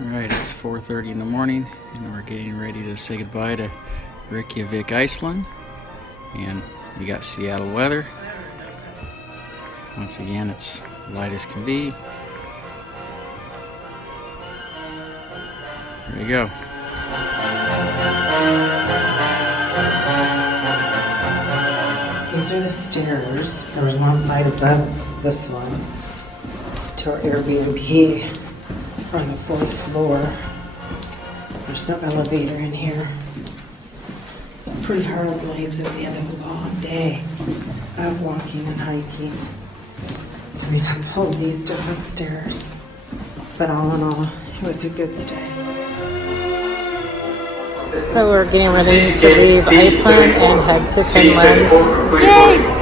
Alright, it's 4:30 in the morning and we're getting ready to say goodbye to Reykjavik, Iceland. And we got Seattle weather. Once again, it's light as can be. There we go. These are the stairs. There was one flight above this one to our Airbnb. We're on the 4th floor. There's no elevator in here. It's pretty hard on the legs at the end of a long day of walking and hiking. I mean, I pulled these different stairs, but all in all, it was a good stay. So we're getting ready to leave Iceland and head to Finland. Yay!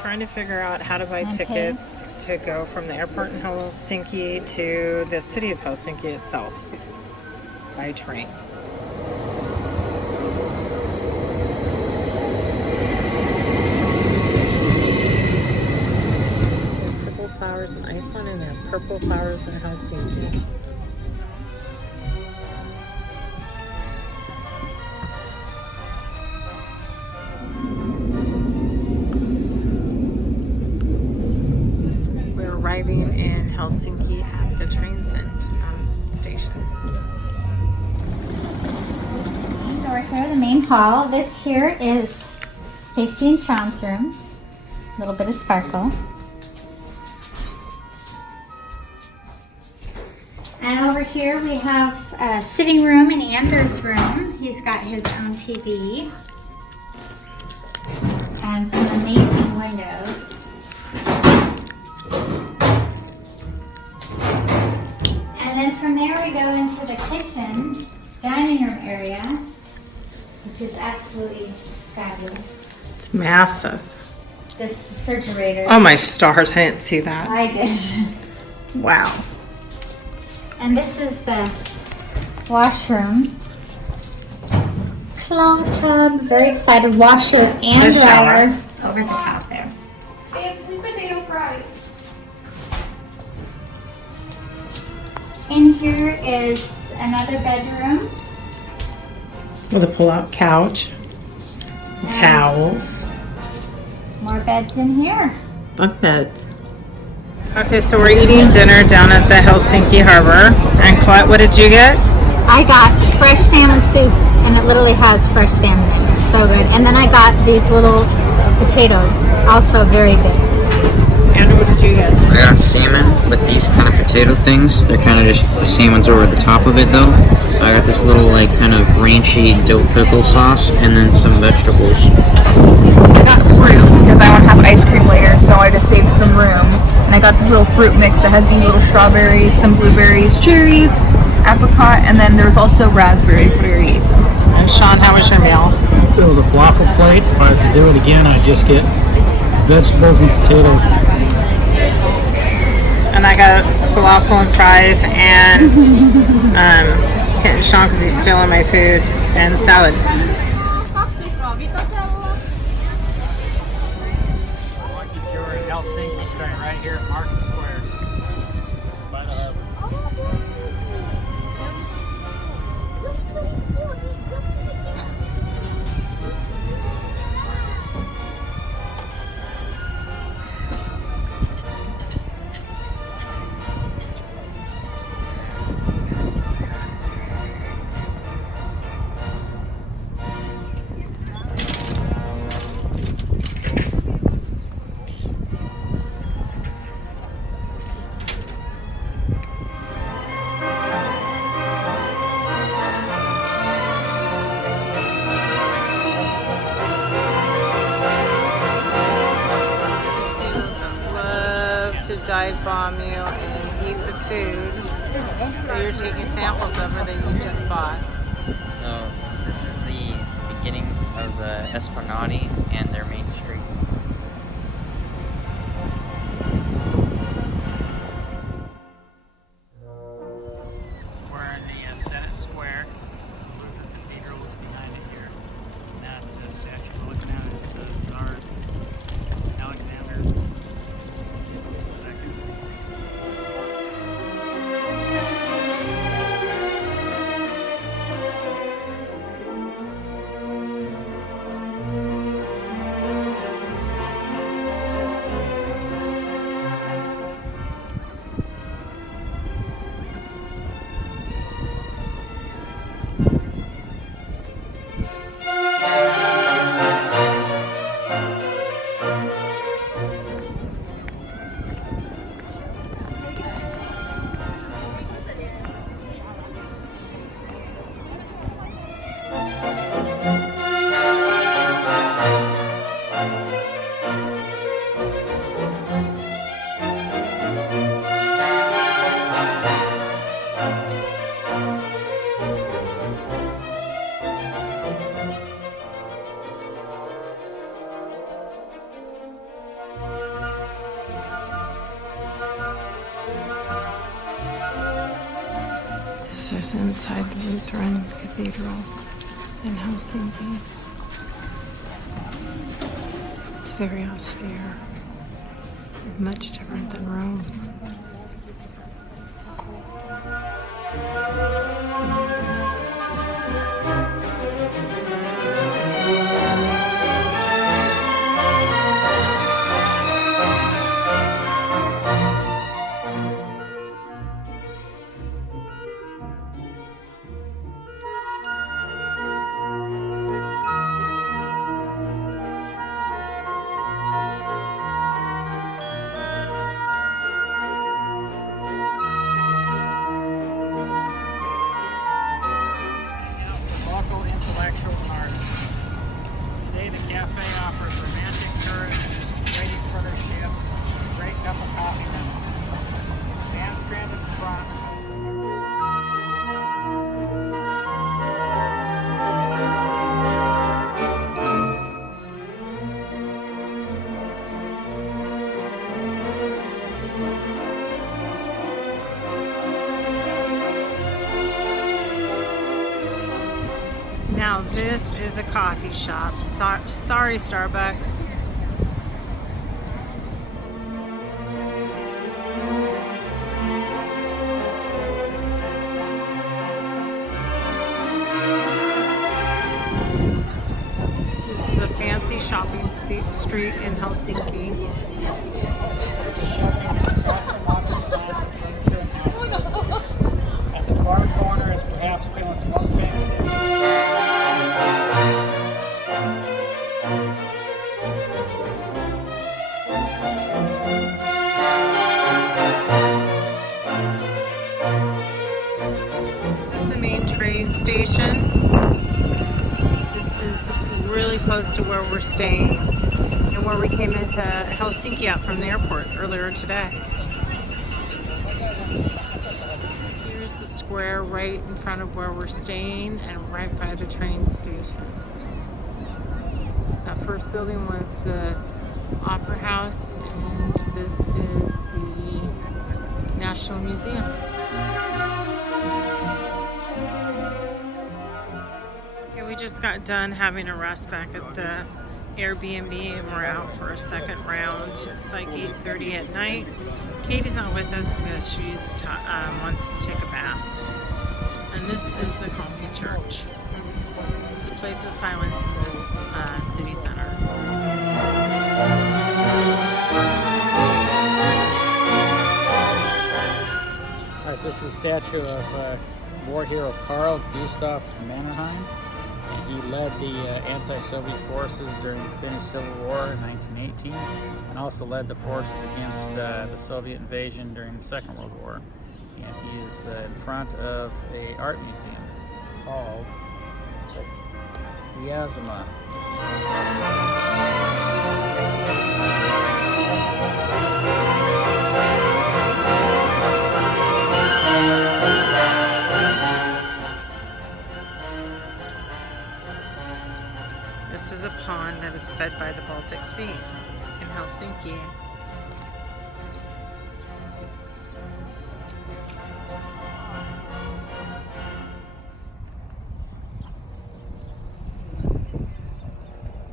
Trying to figure out how to buy tickets to go from the airport in Helsinki to the city of Helsinki itself by train. There are purple flowers in Iceland and there are purple flowers in Helsinki. Arriving in Helsinki at the train station. And we're here in the main hall. This here is Stacy and Sean's room. A little bit of sparkle. And over here we have a sitting room in Anders' room. He's got his own TV. And some amazing windows. And then from there we go into the kitchen, dining room area, which is absolutely fabulous. It's massive. This refrigerator. Oh my stars, I didn't see that. I did. Wow. And this is the washroom. Cloth tub, very excited. Washer and dryer over the top there. They have sweet potato fries. In here is another bedroom. With a pull-out couch. And towels. More beds in here. Bunk beds. Okay, so we're eating dinner down at the Helsinki harbor. And Colette, what did you get? I got fresh salmon soup, and it literally has fresh salmon in it. So good. And then I got these little potatoes, also very good. Andrew, what did you get? I got salmon, but these kind of potato things, they're kind of just, the salmon's over the top of it though. I got this little like kind of ranchy dill pickle sauce and then some vegetables. I got fruit because I want to have ice cream later, so I just saved some room. And I got this little fruit mix that has these little strawberries, some blueberries, cherries, apricot, and then there's also raspberries, berry. And Sean, how was your meal? It was a falafel plate. If I was to do it again, I'd just get vegetables and potatoes. And I got falafel and fries and hitting Sean because he's stealing my food and salad. Lucky tour in Helsinki, starting right here at Market Square. By the harbor. dive bomb you and eat the food that you're taking samples of or that you just bought. So this is the beginning of the Esplanade and their main street. So we're in the Senate Square. The cathedral is behind it here. And that statue we're looking at is Tsar Alexander II. This is inside the Lutheran Cathedral in Helsinki. It's very austere, much different than Rome. Local intellectual artists. Today the cafe offers romantic tourists waiting for their ship, a great cup of coffee with them. Van stranded in front. Now this is a coffee shop. Sorry, Starbucks. This is a fancy shopping street in Helsinki. At the far corner is perhaps Finland's most famous area. This is the main train station. This is really close to where we're staying and where we came into Helsinki out from the airport earlier today. Here's the square right in front of where we're staying and right by the train station. That first building was the Opera House, and this is the National Museum. Okay, we just got done having a rest back at the Airbnb and we're out for a second round. It's like 8:30 at night. Katie's not with us because she's wants to take a bath. And this is the Coffee Church. It's a place of silence in this city center. All right, this is a statue of war hero Karl Gustav Mannerheim. And he led the anti-Soviet forces during the Finnish Civil War in 1918, and also led the forces against the Soviet invasion during the Second World War. And he is in front of an art museum called Yazama Museum. This is a pond that is fed by the Baltic Sea in Helsinki.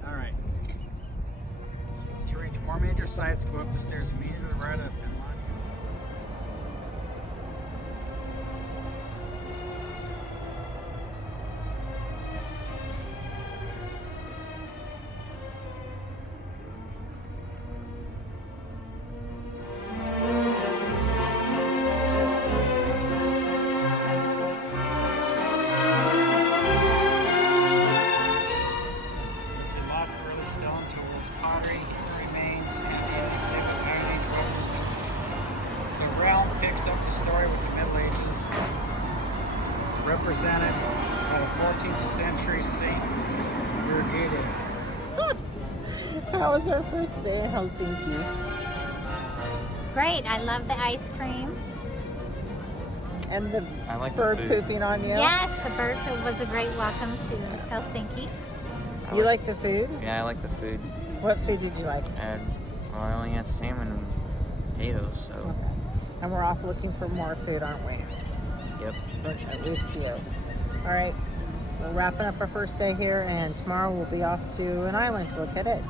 Alright. To reach more major sites, go up the stairs immediately to the right of Finland. You'll see lots of early stone tools, pottery, human remains, and the exhibit Iron Age weapons. The realm picks up the story with the Middle Ages, represented by the 14th century Saint Birgitte. How was our first day in Helsinki? It's great. I love the ice cream. And the I like the bird food. pooping on you? Yes, the bird was a great welcome to Helsinki. You like the food? Yeah, I like the food. What food did you like? I only had salmon and potatoes, so Okay. And we're off looking for more food, aren't we? yep. For at least you. All right. We're wrapping up our first day here, and tomorrow we'll be off to an island to look at it.